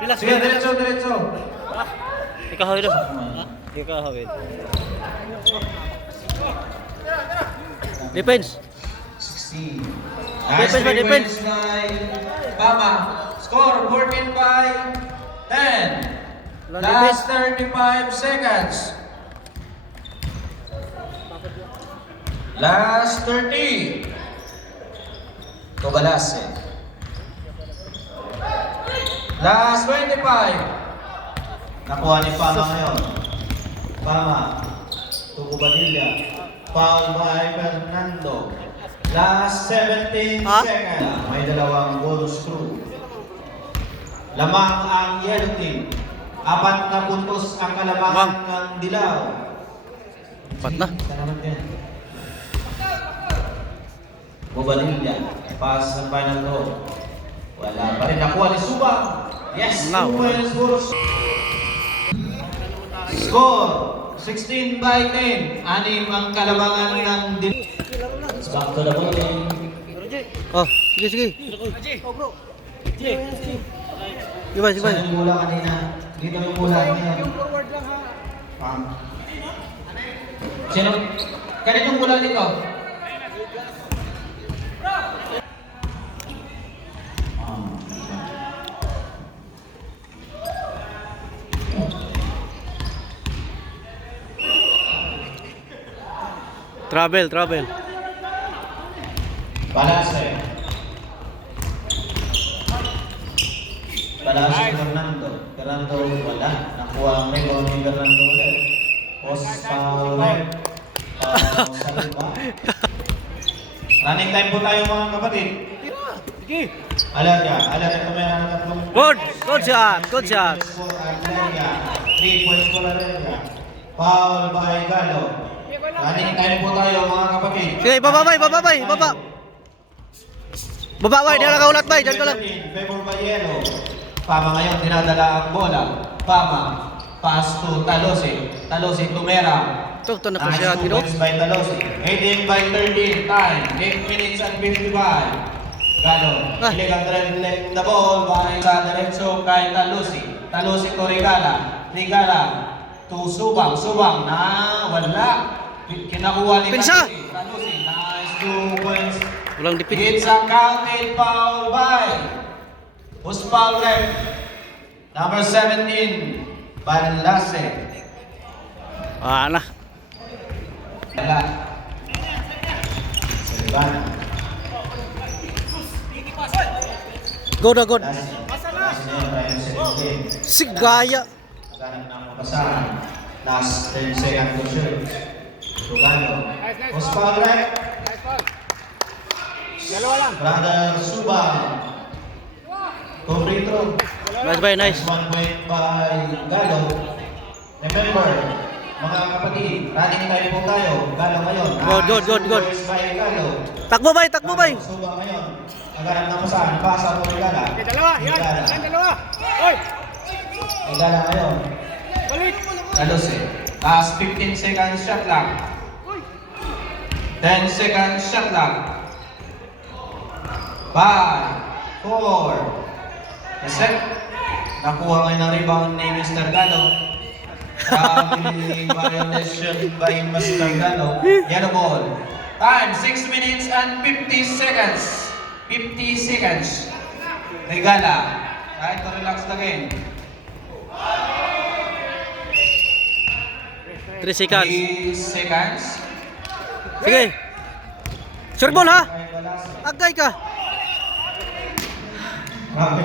Relax. Sige, diretso, diretso. Ikaw hawid. Ikaw hawid. Defense. 16. Defense ba, defense? by Bama. Score 14 by 10. Last 35 seconds. Last 30. Cobalase. Last 25. Nakuha ni Pama ngayon. Pama. Tugo Badilla. Foul by Fernando. Last 17 seconds. May dalawang goal screw. Lamang ang yellow team. 4 na puntos ang kalamangan ng Dilaw. 4 na. Salamat din. Bobalilla. Pass sa final throw. Wala pa rin. Nakuha ni Subang. Yes, 2 points for score 16 by 10. 6 ang kalamangan ng Dilaw. Back to the ball game. Oh, sige, sige. Sige, sige. Saan yung mula kanina? Dito yung mula kanina. Sino? Kanitong mula dito? Travel. Balase. Balase Fernando. Fernando wala. Nakuha ang rebound ni Fernando ulit. Post foul left. Foul sa liba. Running time po tayo mga kapatid. Sige. Alaria kumayan ng tatlong. Good shot. 3 points for Alaria. Foul by Galo. Running time po tayo mga kapatid. Sige, baba. Baba, bay. Diyan ka ulat, bay. Diyan ka lang. Favor by Yellow. Pama ngayon dinadala ang bola. Pama. Pass to Talosi. Talosi to Mera. Ito na po Nice siya, 2 Gino. points by Talosi. 18 by 13. Time. 8 minutes and 55. Galo. Illegal dribbling the ball by sa diretso kay Talosi. Talosi to Regala. Regala to Subang. Subang na wala. Kinakuha ni Pinsa! Talosi. Nice 2 points. Walang dipit. It's a counted foul by who's foul left? Number 17, Balase. Na. Wala. Salibana. Good. Last na Ryan 17. Sigaya. Naghanap na ang pasahan. Last 10 seconds to shoot. Rugano. Who's foul left? Brother Subang. Two free throw. Nice. 1 point by Galo. Remember, mga kapatid, running time po tayo. Galo ngayon. Good. 2 points by Galo. Takbo, bay. Subang ngayon. Naghanap ng pasahan. Pasa po ni Gala. Dalawa. Oy! Gala ngayon. Balik! Galos eh. Last 15 seconds shot lang. 10 seconds shot lang. 5, 4, reset. Nakuha ngayon ng rebound ni Mr. Galo. Traveling violation by Mr. Galo. Yellow ball. Time, 6 minutes and 50 seconds. 50 seconds. Regala. Try to relax the game. 3 seconds. 3 seconds. Sige. Sure ball, ha? Agay ka. Sabi.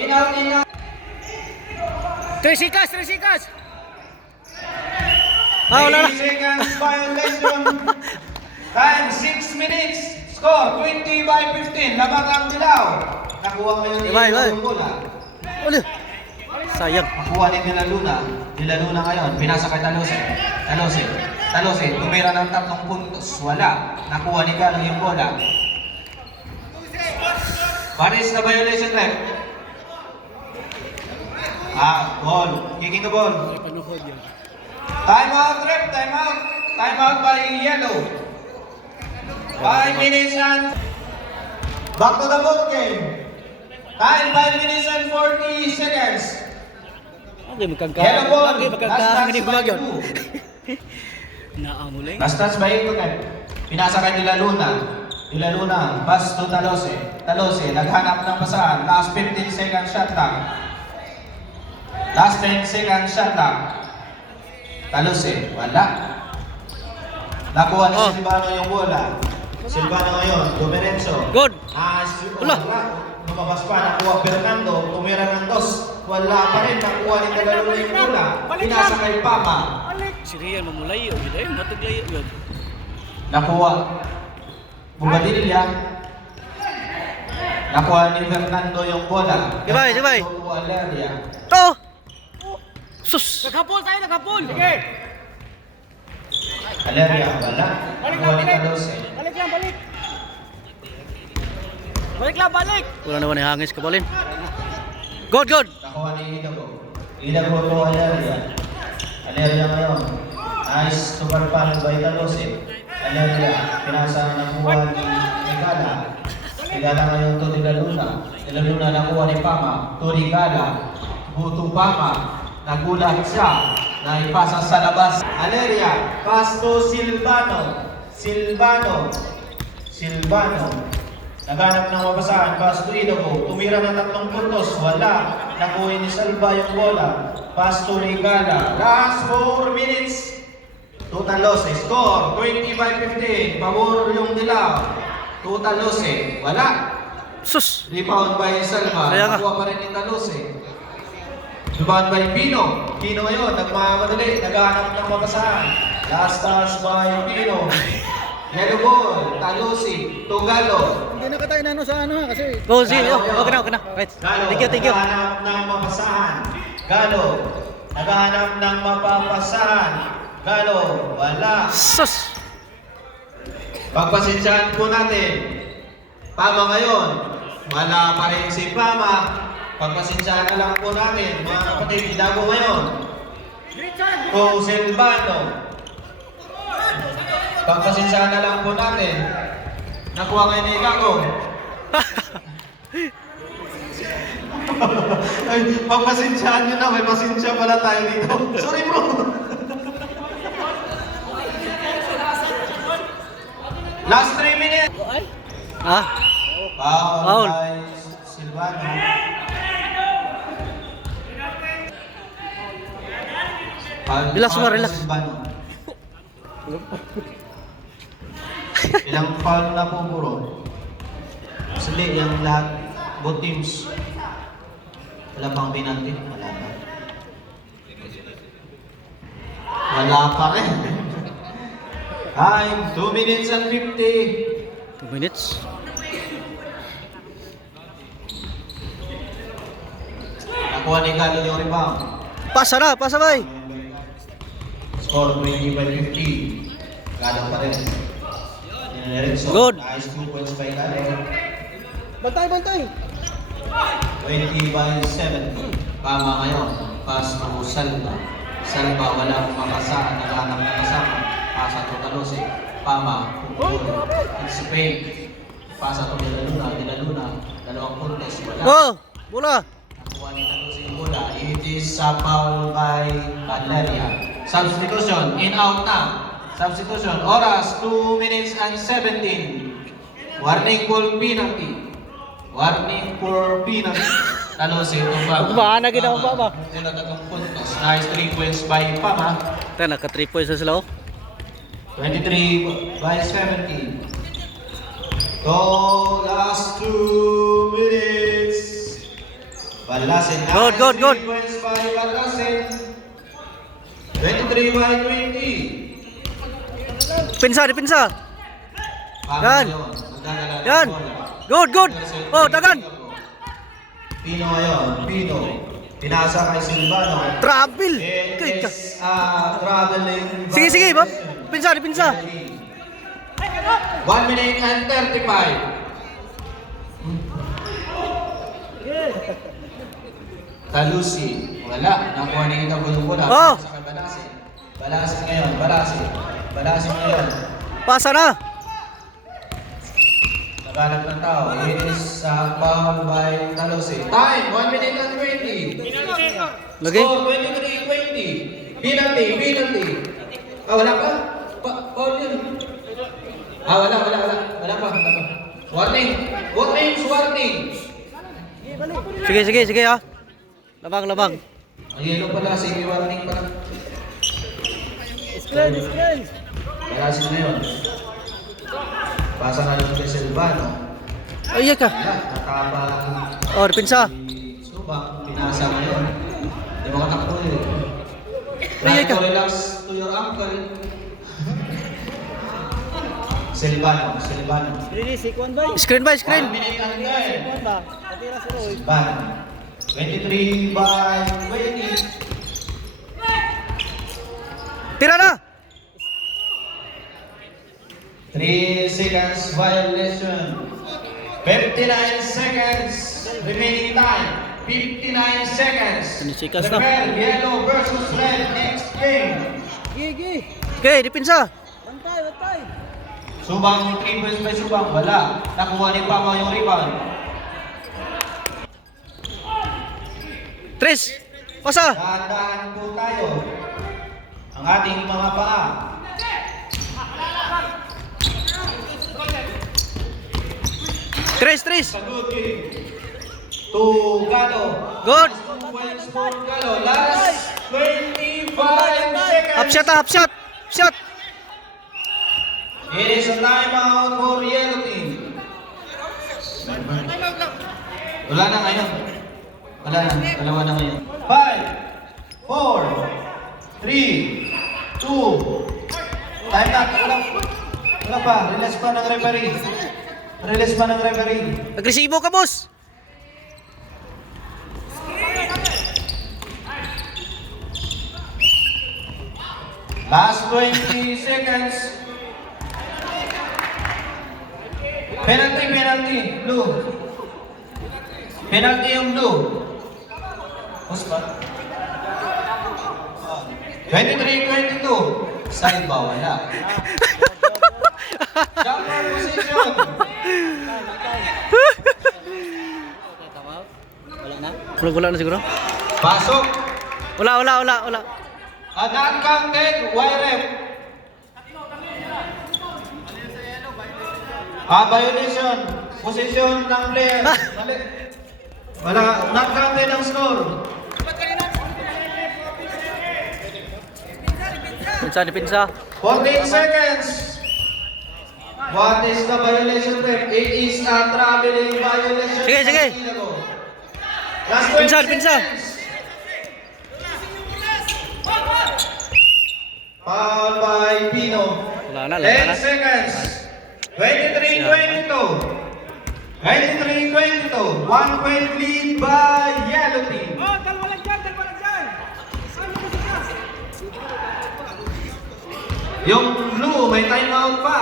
In out. 3 seconds! Wala na. 3 seconds violation. Time 6 minutes. Score 20 by 15. Lamang ang Dilaw. Nakuha ngayon ni Bye. Luna. Uli. Sayang. Nakuha ni Dila Luna. Dila Luna ngayon. Pinasa kay Talosi. Tumira ng 3 puntos. Wala. Nakuha ni Galo yung bola. Paris na violation ref. Ball. Kicking the ball. Time out ref. Time out by Yellow. 5 minutes and back to the ball game. Time 5 minutes and 40 seconds. Okay, magkagka. Yellow ball. Okay, magkagka. Last touch Hindi by gumagyon. two. Naamulay. Last touch by Itoken. Pinasa kay Dila Luna. Dila Luna, pass to Talose. Talose, naghanap ng pasahan. Last 15 second shot lang. Last 10 second shot lang. Talose, wala. Nakuha ni Oh. Silvano yung bola. Silvano ngayon, Domenenzo. Good. Wala. Wala. Lumabas pa, nakuha Fernando. Tumira ng dos. Wala pa rin. Nakuha ni Dila Luna yung bola. Pinasa kay Pama. Balik. Si Rian mamulayo. Yun ay, matuglayo yun. Nakuha. Bubadilya. Nakuha ni Fernando yung bola. Sibay, sibay. Nakuha Aleria. Oh! Sus! Naghapon tayo, naghapon. Sige. Aleria, wala. Balik Nakuha lang, ni balik. Talose. Balik lang, balik. Balik lang, balik. Wala naman ni hangis ka balin. Good, good! Nakuha ni Idago. Idago to Aleria. Aleria ngayon. Nice super pan by Talose. Aleria, pinasa nakuha ni Regala. Regala ngayon to Dila Luna. Dila Luna nakuha ni Pama. To Regala. Buto Pama. Nagulat siya. Naipasa sa labas. Aleria, pass to Silvano. Silvano. Silvano. Naghanap ng mabasahan, pass to Idago. Tumira ng 3 puntos, wala. Nakuha ni Salva yung bola. Pass to Regala. Last 4 minutes. Total loss, score 20-15. Pabor yung Dilaw. Total loss, wala. Sus! Rebound by Salva. Kaya nga. Nakuha pa rin ni Talose. Rebound by Pino. Pino ngayon, nagmamadali. Naghahanap ng mabasahan. Last touch by Pino. Yellow ball. Talose. Tugalo. Hindi na ka tayo nano sa ano ha, kasi Go, Z! Oh, okay na, okay na. Right. Galo. Thank you, thank you. Naghahanap ng mabasahan. Galo. Naghahanap ng mapapasahan. Galo. Wala. Sus! Pagpasensyahan po natin. Pama ngayon. Wala pa rin si Pama. Pagpasensyahan na lang po natin. Mga kapatid, Idago ngayon. O Silvano. Pagpasensyahan na lang po natin. Nakuha ngayon ni Idago. Ay, pagpasensyahan nyo na. May pasensya pala tayo dito. Sorry bro. Last 3 minutes. Ah? Foul Foul. by Silvano. Relax Foul mo, by relax. Silvano. Ilang foul na po bro? Actually, yung lahat, both teams. Wala pang penalty? Wala pa. Wala pa rin. Time, 2 minutes and 50. 2 minutes. Nakuha ni Galo yung rebound. Pasa na, pasa bay! Score 20-50. Galo pa rin. Nirenzo. Good. Nice 2 points by Galo. bantay, bantay. 20-70. Pama ngayon. Pass to Salva. Salva walang makasahan. Naghanap na kasama. Pasa to Talose. Pama. Pupul. It's Spain. Pasa to Dila Luna. Dila Luna. 2 puntos. Wala. Oh! Bola! Nakuha ni Talose yung bola. It is a foul by Valeria. Substitution. In out na. Substitution. Oras 2 minutes and 17. Warning for penalty. Warning for penalty. Talose itong Pama. Pagbahan na gina ang Pama. Ito 3 puntos. Nice 3 points by Pama. Ito, naka 3 points na sila oh. 23 by 17. So, last 2 minutes. Balasin. Good, good, good. 3 points by Balasin. 23 by 20. Pinsa, di pinsa! Pama Yan. ngayon, magdadala ng Yan! bola. Good, good! Oh, dagan! Pino ngayon, Pino. Pinasa kay Silvano. Travel! It Kay ka. is traveling. Sige, sige, Bob. Pinsa, di pinsa! 1 minute and 35. Talusi. Wala. Nakuha ni Ita yung bola. Oh! Sa kay Balasin. Balasin ngayon. Balasin. Balasin ngayon. Pasa na! Nagkalat ng tao. It is foul by Talusi. Time, 1 minute and 20. Lagi. Score, 23-20. Penalty. Ah, wala pa? Foul yun. Ah, wala pa. Warning. Sige ha. Labang. Ang yellow pala, sige warning pala. Screen. Kalasin na yun. Pasa nga yung kay Silvano. Ay, ka. Wala, natapang Oh, depensa. si Subak. Pinasa ngayon. Hindi makatakbo yun. Ay, ka. Relax to your uncle. Silvano. Release, ikuan ba? Screen by 1 screen. minute and 10. Ikuan ba? Patira si Roy. Silvano. 23 by 20. Tira na. 3 seconds violation. 59 seconds remaining time. 59 seconds. Sinisikas na. Prepare yellow versus red next game. Gigi. Okay, depensa. Bantay. Subang 3 points by Subang. Wala. Nakuha ni Pama yung rebound. Tres. Pasa. Dahan-dahan po tayo. Ang ating mga paa. Tres. Sa good game. To Galo. Good. 2 points for Galo. Last 25 seconds. Half shot. Shot. It is a timeout for yellow team. Wala na ngayon. Dalawa na ngayon. 5, 4, 3, 2, time na. Wala pa. Release pa ng referee. Agresibo ka, boss. Last 20 seconds. Penalty, blue. Penalty yung blue. Boss ba? 23-22. Side ba? Wala. Jumper position. Wala na siguro. Pasok. Wala. A non-counted YRF. Violation. Position ng player. Mali. Wala. Not counted ang score. Depensa. 14 seconds. What is the violation rate? It is a traveling violation. Sige. Last 20 Pinsa. seconds. Foul by Pino. Wala na. 10 seconds. 23-22. 23-22. 1 point lead by yellow team. Dalawa lang dyan. Yung blue, may timeout pa.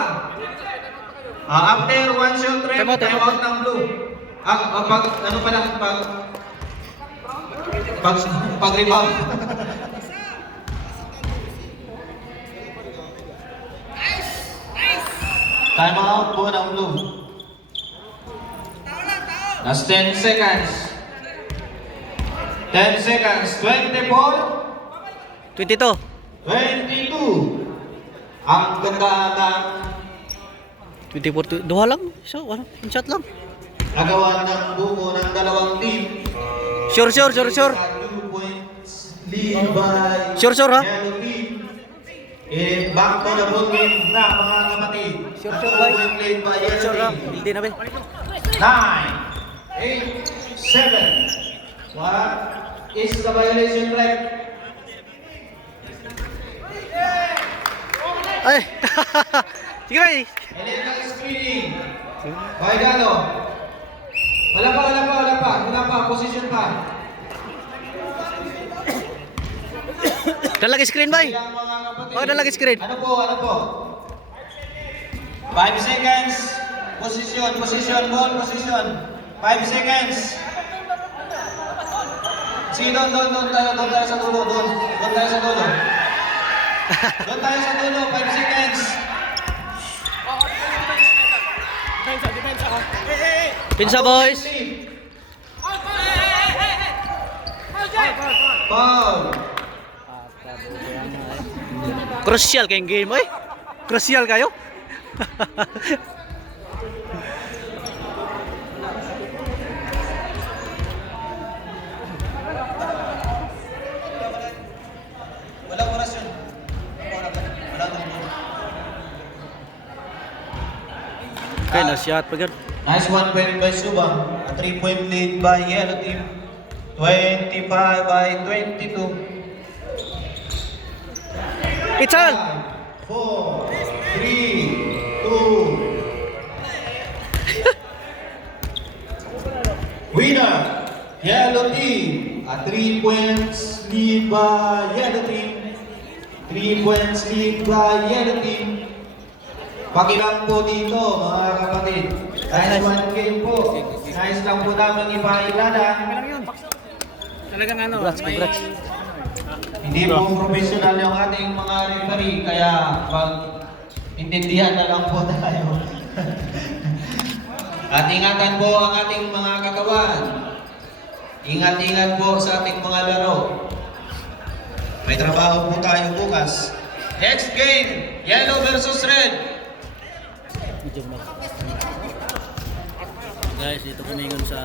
After 1 shot rep, timeout ng blue. Pag rebound. Timeout po ng blue. Last 10 seconds. 10 seconds. 24. 22. 22. Ang ganda ng 24. Duha lang. One shot lang. nagawa ng buko ng dalawang team. Sure. 2 points lead by Sure, ha? yellow team. And back to the ball game na mga kapatid. Sure, Ang boy. 2 point lead by yellow Sure lang. team. Hindi na ba? 9, 8, 7. What is the violation rate? Ay. Sige ba? Illegal screening. By Galo. Wala pa. Position pa. Dalagi screen ba? Ilang mga kapatid. Oh, dalagi screen. Ano po? 5 seconds. Position, ball position. 5 seconds. Sige, doon tayo sa dulo. Doon tayo sa dulo. 5 seconds. Pinsa boys. Foul. Crucial kayong game oy. Crucial kayo. Wala oras yun. Wala nang. Okay, na shot pagod. Nice one point by Subang. A 3-point lead by Yellow Team. 25 by 22. It's all. 4, 3, 2. Winner, Yellow Team. A 3 points lead by Yellow Team. 3 points lead by Yellow Team. Pakilang po dito mga kapatid. Nice one game po. Nice lang po namin ipakilala. Talagang ano. Congrats. Hindi po professional yung ating mga referee, kaya pag intindihan na lang po tayo. At ingatan po ang ating mga katawan. Ingat-ingat po sa ating mga laro. May trabaho po tayo bukas. Next game, Yellow versus Red. Guys, dito kami ngayon sa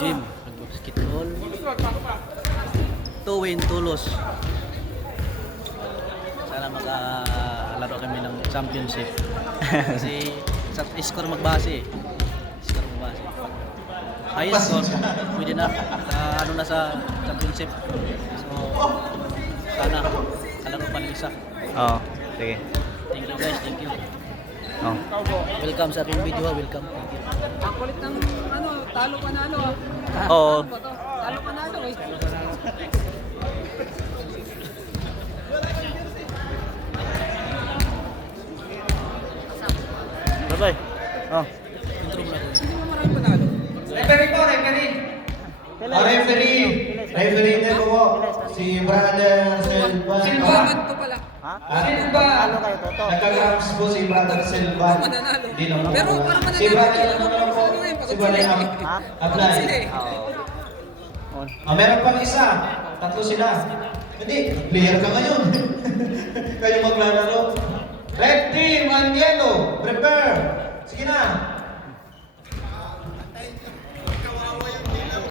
gym, nag-basketball. 2 win, 2 loss. Sana makalaro kami ng championship. Kasi sa score magbase. Score magbase. Highest score, pwede na. Ano na sa championship. So, sana kalaro pa ng isa. Oo, sige. Thank you guys, thank you. Oh. Welcome sa ating video, welcome. Thank you. Ang kulit ng ano, talo panalo ah. Oo. Talo panalo eh. Bye-bye. Oh. Sino mo maraming panalo? Referee po, referee. Referee na po. Si Brother Silva. Silvaman to pala. Silva. Nagka-grabs po si Brother Silva. Mananalo. Di naman Pero ako. parang Si Brother mananalo. ano po? Si Brother Apply. Pagod sila eh. Meron pang isa. Tatlo sila. Hindi, player ka ngayon. Kayo maglalaro. Red team and yellow, prepare. Sige na.